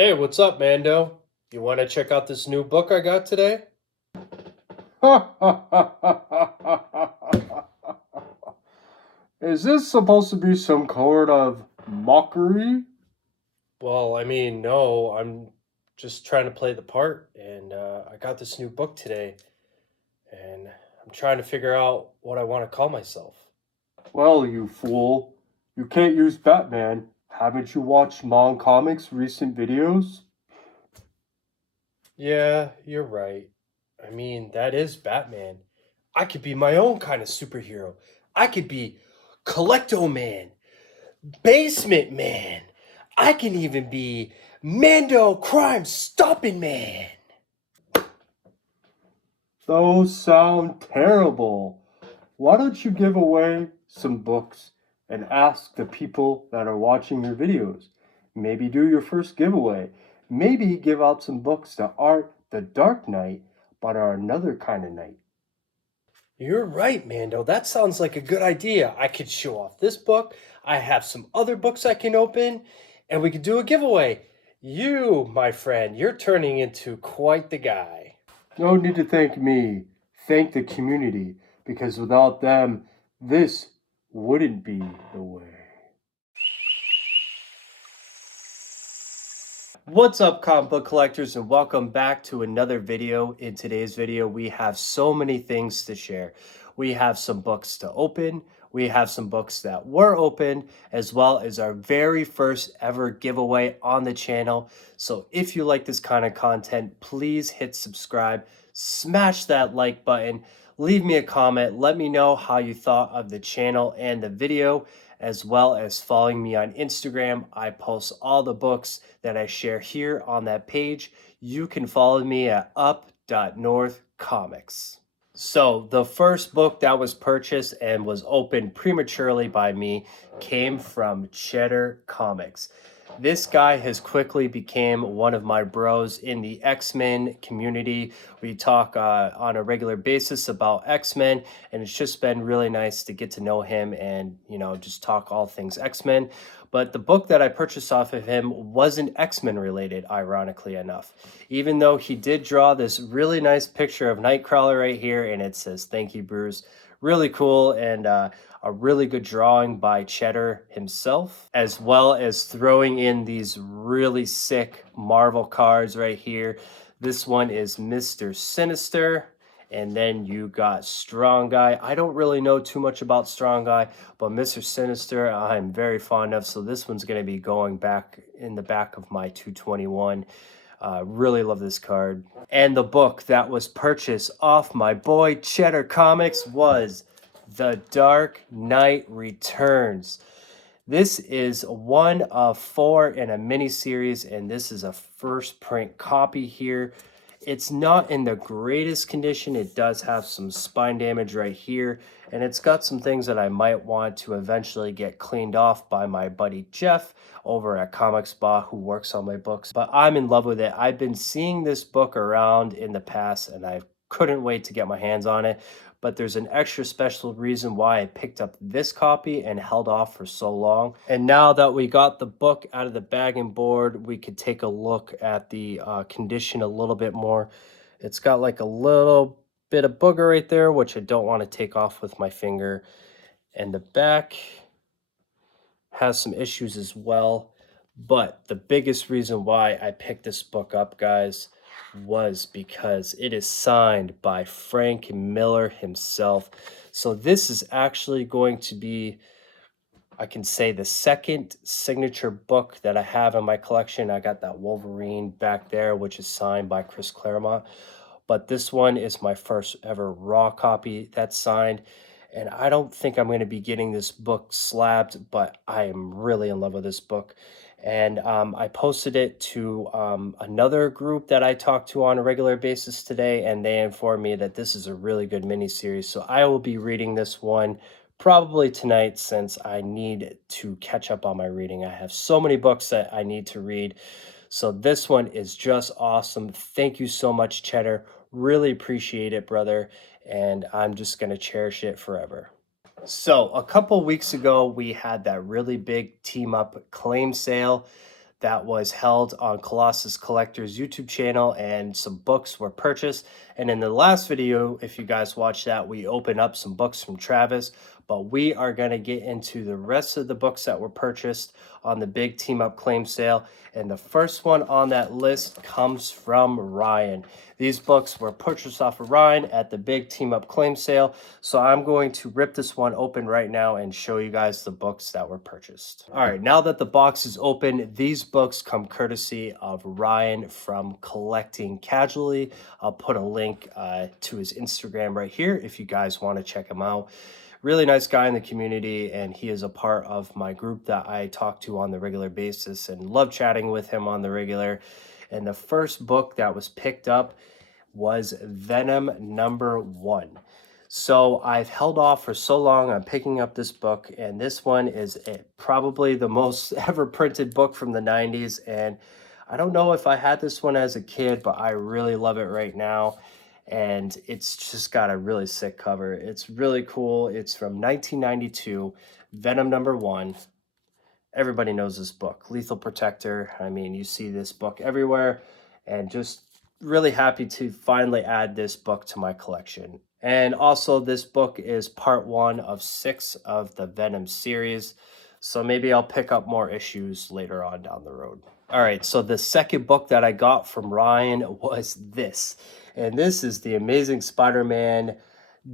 Hey, what's up, Mando? You want to check out this new book I got today? Is this supposed to be some kind of mockery? Well, no, I'm just trying to play the part, and I got this new book today, and I'm trying to figure out what I want to call myself. Well, you fool. You can't use Batman. Haven't you watched Comics' recent videos? Yeah, you're right. That is Batman. I could be my own kind of superhero. I could be Collecto Man, Basement Man. I can even be Mando Crime Stopping Man. Those sound terrible. Why don't you give away some books and ask the people that are watching your videos? Maybe do your first giveaway. Maybe give out some books that aren't the Dark Knight, but are another kind of night. You're right, Mando. That sounds like a good idea. I could show off this book. I have some other books I can open, and we could do a giveaway. You, my friend, you're turning into quite the guy. No need to thank me. Thank the community, because without them, this wouldn't be the way. What's up, comic book collectors, and welcome back to another video. In today's video, we have so many things to share. We have some books to open, we have some books that were opened, as well as our very first ever giveaway on the channel. So if you like this kind of content, please hit subscribe, smash that like button, leave me a comment, let me know how you thought of the channel and the video, as well as following me on Instagram. I post all the books that I share here on that page. You can follow me at Up.NorthComics. So the first book that was purchased and was opened prematurely by me came from Cheddar Comics. This guy has quickly became one of my bros in the X-Men community. We talk on a regular basis about X-Men, and it's just been really nice to get to know him and, just talk all things X-Men. But the book that I purchased off of him wasn't X-Men related, ironically enough. Even though he did draw this really nice picture of Nightcrawler right here, and it says, "Thank you, Bruce." Really cool, and a really good drawing by Cheddar himself, as well as throwing in these really sick Marvel cards right here. This one is Mr. Sinister, and then you got Strong Guy. I don't really know too much about Strong Guy, but Mr. Sinister I'm very fond of, so this one's going to be going back in the back of my 221. Really love this card. And the book that was purchased off my boy Cheddar Comics was The Dark Knight Returns. This is one of 4 in a mini series, and this is a first print copy here. It's not in the greatest condition. It does have some spine damage right here, and it's got some things that I might want to eventually get cleaned off by my buddy Jeff over at Comic Spa, who works on my books. But I'm in love with it. I've been seeing this book around in the past, and I couldn't wait to get my hands on it. But there's an extra special reason why I picked up this copy and held off for so long. And now that we got the book out of the bag and board, we could take a look at the condition a little bit more. It's got like a little bit of booger right there, which I don't want to take off with my finger. And the back has some issues as well. But the biggest reason why I picked this book up, guys, was because it is signed by Frank Miller himself. So this is actually going to be, I can say, the second signature book that I have in my collection. I got that Wolverine back there, which is signed by Chris Claremont. But this one is my first ever raw copy that's signed. And I don't think I'm going to be getting this book slabbed, but I am really in love with this book. And I posted it to another group that I talk to on a regular basis today, and they informed me that this is a really good miniseries. So I will be reading this one probably tonight, since I need to catch up on my reading. I have so many books that I need to read. So this one is just awesome. Thank you so much, Cheddar. Really appreciate it, brother. And I'm just going to cherish it forever. So a couple weeks ago, we had that really big team up claim sale. that was held on Colossus Collector's YouTube channel, and some books were purchased. And in the last video, if you guys watched that, we opened up some books from Travis, but we are going to get into the rest of the books that were purchased on the big Team Up claim sale. And the first one on that list comes from Ryan. These books were purchased off of Ryan at the big Team Up claim sale. So I'm going to rip this one open right now and show you guys the books that were purchased. All right, now that the box is open, these books come courtesy of Ryan from Collecting Casually. I'll put a link to his Instagram right here if you guys want to check him out. Really nice guy in the community, and he is a part of my group that I talk to on the regular basis and love chatting with him on the regular. And the first book that was picked up was Venom #1. So I've held off for so long on picking up this book, and this one is probably the most ever printed book from the 90s. And I don't know if I had this one as a kid, but I really love it right now. And it's just got a really sick cover. It's really cool. It's from 1992, Venom #1. Everybody knows this book, Lethal Protector. I mean, you see this book everywhere, and just really happy to finally add this book to my collection. And also, this book is part 1 of 6 of the Venom series, so maybe I'll pick up more issues later on down the road. All right, so the second book that I got from Ryan was this, and this is the Amazing Spider-Man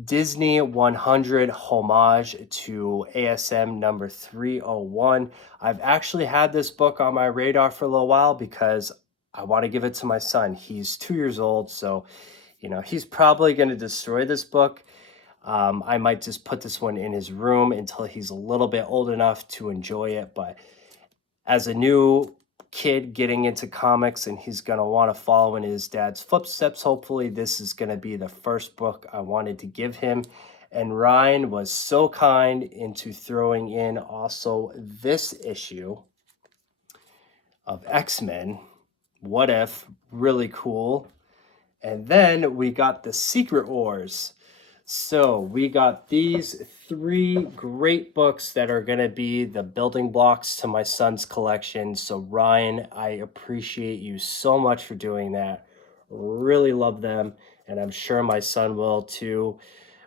Disney 100 homage to ASM number 301. I've actually had this book on my radar for a little while because I want to give it to my son. He's 2 years old, so he's probably going to destroy this book. I might just put this one in his room until he's a little bit old enough to enjoy it. But as a new kid getting into comics, and he's going to want to follow in his dad's footsteps, hopefully this is going to be the first book I wanted to give him. And Ryan was so kind into throwing in also this issue of X-Men What If. Really cool. And then we got the Secret Wars. So we got these 3 great books that are going to be the building blocks to my son's collection. So Ryan, I appreciate you so much for doing that. Really love them, and I'm sure my son will too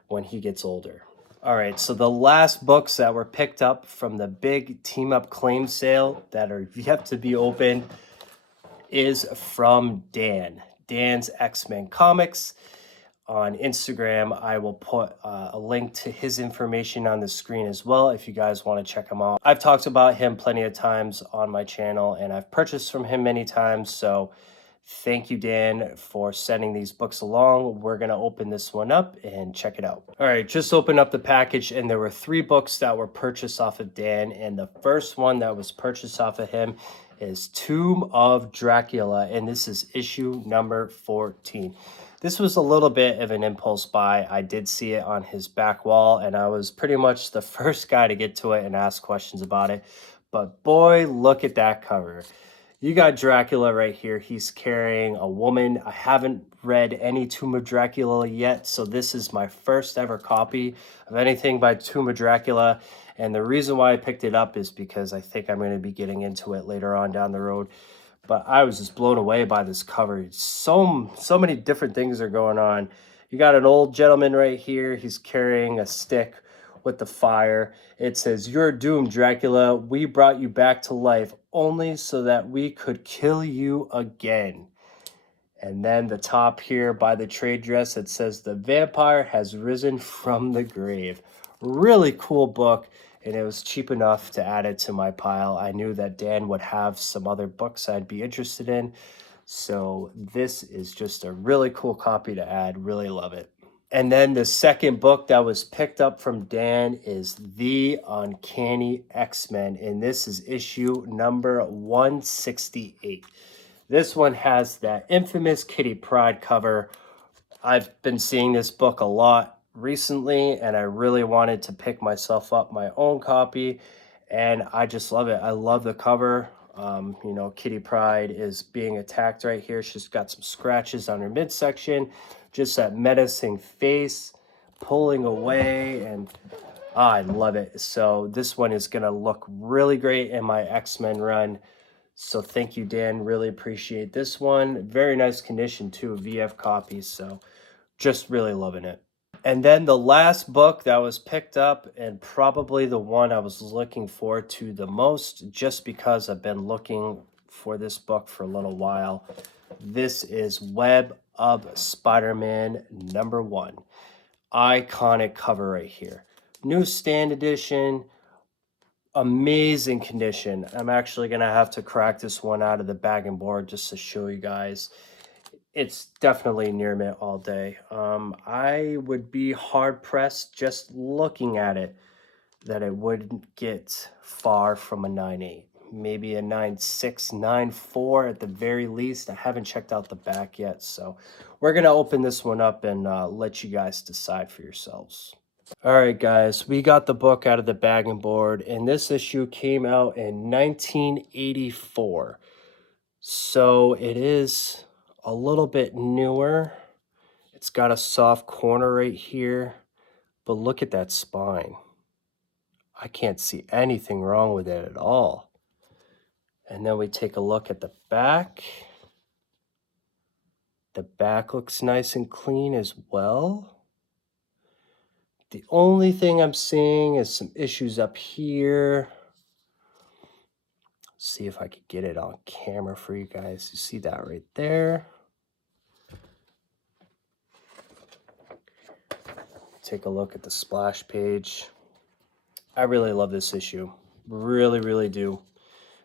when he gets older. All right, so the last books that were picked up from the big Team Up claim sale that are yet to be opened is from Dan. Dan's X-Men Comics. On Instagram, I will put a link to his information on the screen as well if you guys want to check him out. I've talked about him plenty of times on my channel, and I've purchased from him many times. So thank you, Dan, for sending these books along. We're going to open this one up and check it out. All right, just open up the package, and there were 3 books that were purchased off of Dan. And the first one that was purchased off of him is Tomb of Dracula, and this is issue number 14. This was a little bit of an impulse buy. I did see it on his back wall, and I was pretty much the first guy to get to it and ask questions about it. But boy, look at that cover. You got Dracula right here. He's carrying a woman. I haven't read any Tomb of Dracula yet, so this is my first ever copy of anything by Tomb of Dracula. And the reason why I picked it up is because I think I'm going to be getting into it later on down the road. But I was just blown away by this cover. So many different things are going on. You got an old gentleman right here. He's carrying a stick with the fire. It says, "You're doomed, Dracula. We brought you back to life only so that we could kill you again." And then the top here by the trade dress, it says, "The vampire has risen from the grave." Really cool book, and it was cheap enough to add it to my pile. I knew that Dan would have some other books I'd be interested in, so this is just a really cool copy to add. Really love it. And then the second book that was picked up from Dan is The Uncanny X-Men, and this is issue number 168. This one has that infamous Kitty Pryde cover. I've been seeing this book a lot recently, and I really wanted to pick myself up my own copy, and I just love it. I love the cover. Kitty Pryde is being attacked right here. She's got some scratches on her midsection, just that menacing face pulling away, and I love it. So this one is going to look really great in my X-Men run. So thank you, Dan. Really appreciate this one. Very nice condition too, VF copy. So just really loving it. And then the last book that was picked up, and probably the one I was looking forward to the most, just because I've been looking for this book for a little while. This is Web of Spider-Man #1. Iconic cover right here. Newsstand edition. Amazing condition. I'm actually going to have to crack this one out of the bag and board just to show you guys. It's definitely near mint all day. I would be hard pressed just looking at it that it wouldn't get far from a 9.8. Maybe a 9.6, 9.4 at the very least. I haven't checked out the back yet, so we're going to open this one up and let you guys decide for yourselves. All right, guys, we got the book out of the bag and board, and this issue came out in 1984. So it is a little bit newer. It's got a soft corner right here, but look at that spine. I can't see anything wrong with it at all. And then we take a look at the back. The back looks nice and clean as well. The only thing I'm seeing is some issues up here. See if I could get it on camera for you guys. You see that right there. Take a look at the splash page. I really love this issue. Really, really do.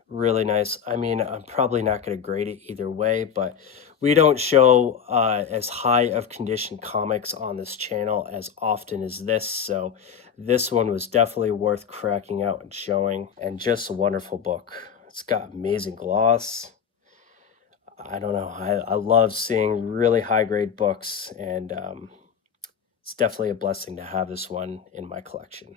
Really nice. I mean, I'm probably not going to grade it either way, but we don't show as high of condition comics on this channel as often as this. So this one was definitely worth cracking out and showing, and just a wonderful book. It's got amazing gloss. I don't know. I love seeing really high grade books, and it's definitely a blessing to have this one in my collection.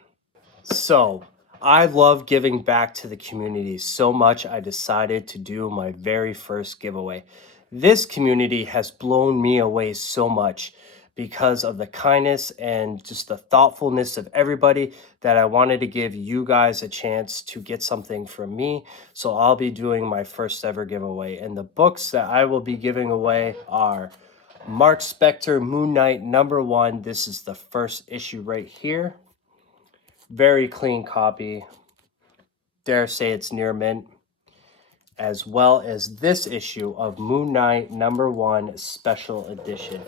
So I love giving back to the community so much I decided to do my very first giveaway. This community has blown me away so much because of the kindness and just the thoughtfulness of everybody that I wanted to give you guys a chance to get something from me. So I'll be doing my first ever giveaway. And the books that I will be giving away are Mark Spector Moon Knight #1. This is the first issue right here. Very clean copy. Dare say it's near mint. As well as this issue of Moon Knight #1 Special Edition.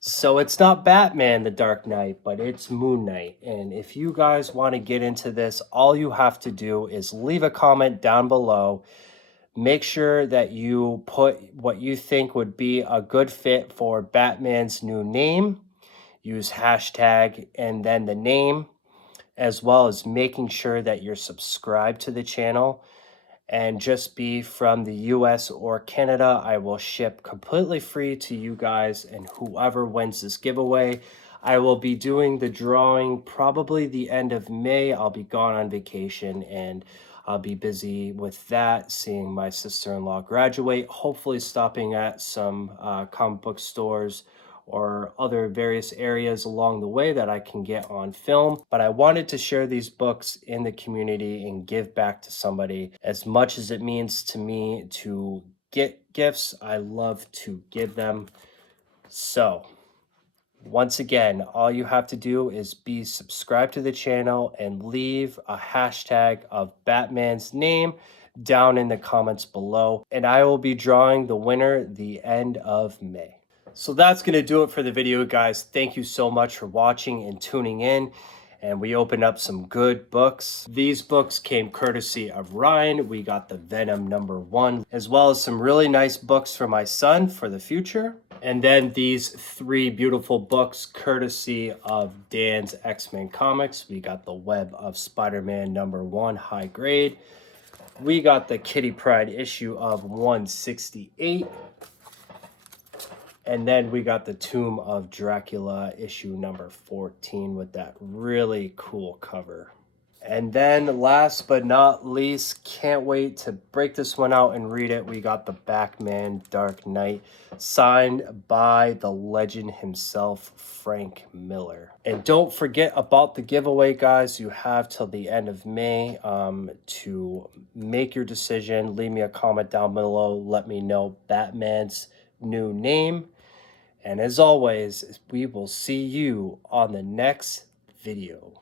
So it's not Batman the Dark Knight, but it's Moon Knight. And if you guys want to get into this, all you have to do is leave a comment down below. Make sure that you put what you think would be a good fit for Batman's new name. Use hashtag and then the name, as well as making sure that you're subscribed to the channel. And just be from the US or Canada. I will ship completely free to you guys, and whoever wins this giveaway, I will be doing the drawing probably the end of May. I'll be gone on vacation, and I'll be busy with that, seeing my sister-in-law graduate, hopefully stopping at some comic book stores or other various areas along the way that I can get on film. But I wanted to share these books in the community and give back to somebody. As much as it means to me to get gifts, I love to give them. So once again, all you have to do is be subscribed to the channel and leave a hashtag of Batman's name down in the comments below, and I will be drawing the winner the end of May. So that's going to do it for the video, guys. Thank you so much for watching and tuning in. And we opened up some good books. These books came courtesy of Ryan. We got the Venom #1, as well as some really nice books for my son for the future. And then these 3 beautiful books courtesy of Dan's X-Men Comics. We got the Web of Spider-Man #1 high grade. We got the Kitty Pryde issue of 168. And then we got the Tomb of Dracula issue #14 with that really cool cover. And then last but not least, can't wait to break this one out and read it. We got the Batman Dark Knight, signed by the legend himself, Frank Miller. And don't forget about the giveaway, guys. You have till the end of May to make your decision. Leave me a comment down below. Let me know Batman's new name. And as always, we will see you on the next video.